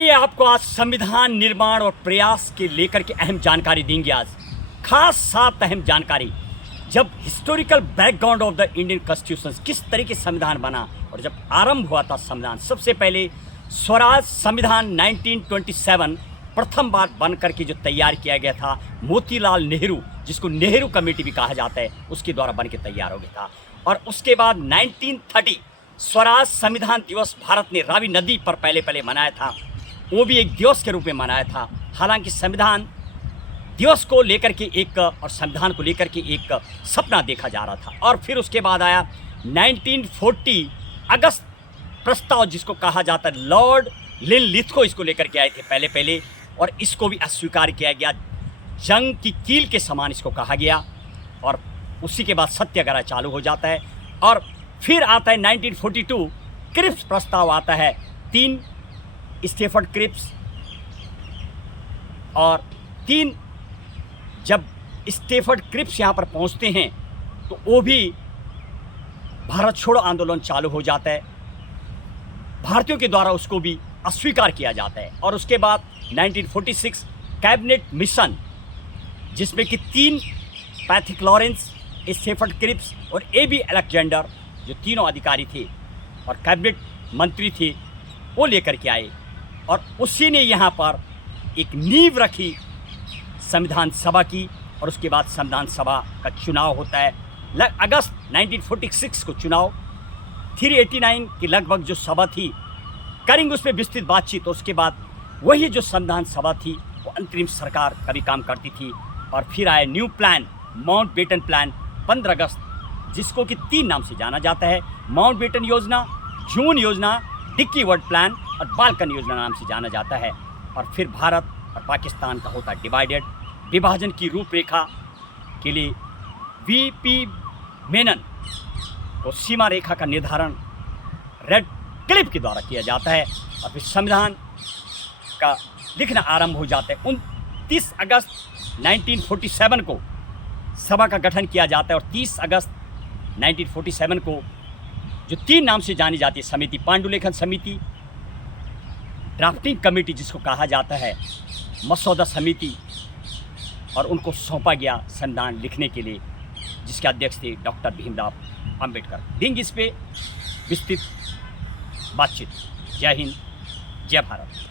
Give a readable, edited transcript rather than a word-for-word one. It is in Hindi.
ये आपको आज संविधान निर्माण और प्रयास के लेकर के अहम जानकारी देंगे। आज खास 7 अहम जानकारी, जब historical background of the Indian constitution, किस तरीके से संविधान बना और जब आरंभ हुआ था संविधान। सबसे पहले स्वराज संविधान 1927 प्रथम बार बन करके जो तैयार किया गया था, मोतीलाल नेहरू, जिसको नेहरू कमेटी भी कहा जाता है, उसके द्वारा बन के तैयार हो गया था। और उसके बाद 1930 स्वराज संविधान दिवस भारत ने रावी नदी पर पहले मनाया था, वो भी एक दिवस के रूप में मनाया था। हालांकि संविधान दिवस को लेकर के एक और संविधान को लेकर के एक सपना देखा जा रहा था। और फिर उसके बाद आया 1940 अगस्त प्रस्ताव, जिसको कहा जाता है लॉर्ड लिनलिथगो इसको लेकर के आए थे पहले, और इसको भी अस्वीकार किया गया। जंग की कील के समान इसको कहा गया और उसी के बाद सत्याग्रह चालू हो जाता है। और फिर आता है 1942 क्रिप्स प्रस्ताव आता है, 3 स्टेफर्ड क्रिप्स और 3 जब स्टेफर्ड क्रिप्स यहाँ पर पहुँचते हैं तो वो भी भारत छोड़ो आंदोलन चालू हो जाता है, भारतीयों के द्वारा उसको भी अस्वीकार किया जाता है। और उसके बाद 1946 कैबिनेट मिशन, जिसमें कि 3 पैथिक लॉरेंस, स्टेफर्ड क्रिप्स और AB अलेक्जेंडर, जो तीनों अधिकारी थे और कैबिनेट मंत्री थे, वो लेकर के आए और उसी ने यहाँ पर एक नींव रखी संविधान सभा की। और उसके बाद संविधान सभा का चुनाव होता है अगस्त 1946 को चुनाव। 389 की लगभग जो सभा थी, करेंगे उस पर विस्तृत बातचीत। और उसके बाद वही जो संविधान सभा थी वो अंतरिम सरकार का भी काम करती थी। और फिर आया न्यू प्लान, माउंटबेटन प्लान 15 अगस्त, जिसको कि 3 नाम से जाना जाता है, माउंटबेटन योजना, जून योजना, डिक्की वर्ड प्लान और बाल्कन योजना नाम से जाना जाता है। और फिर भारत और पाकिस्तान का होता डिवाइडेड। विभाजन की रूपरेखा के लिए VP मेनन को सीमा रेखा का निर्धारण रेड क्लिफ के द्वारा किया जाता है। और फिर संविधान का लिखना आरंभ हो जाता है। 29 अगस्त 1947 को सभा का गठन किया जाता है। और 30 अगस्त 1947 को जो 3 नाम से जानी जाती है समिति, पांडुलेखन समिति, ड्राफ्टिंग कमेटी जिसको कहा जाता है, मसौदा समिति, और उनको सौंपा गया संविधान लिखने के लिए, जिसके अध्यक्ष थे डॉक्टर भीमराव अंबेडकर। देंगे इस पे विस्तृत बातचीत। जय हिंद, जय भारत।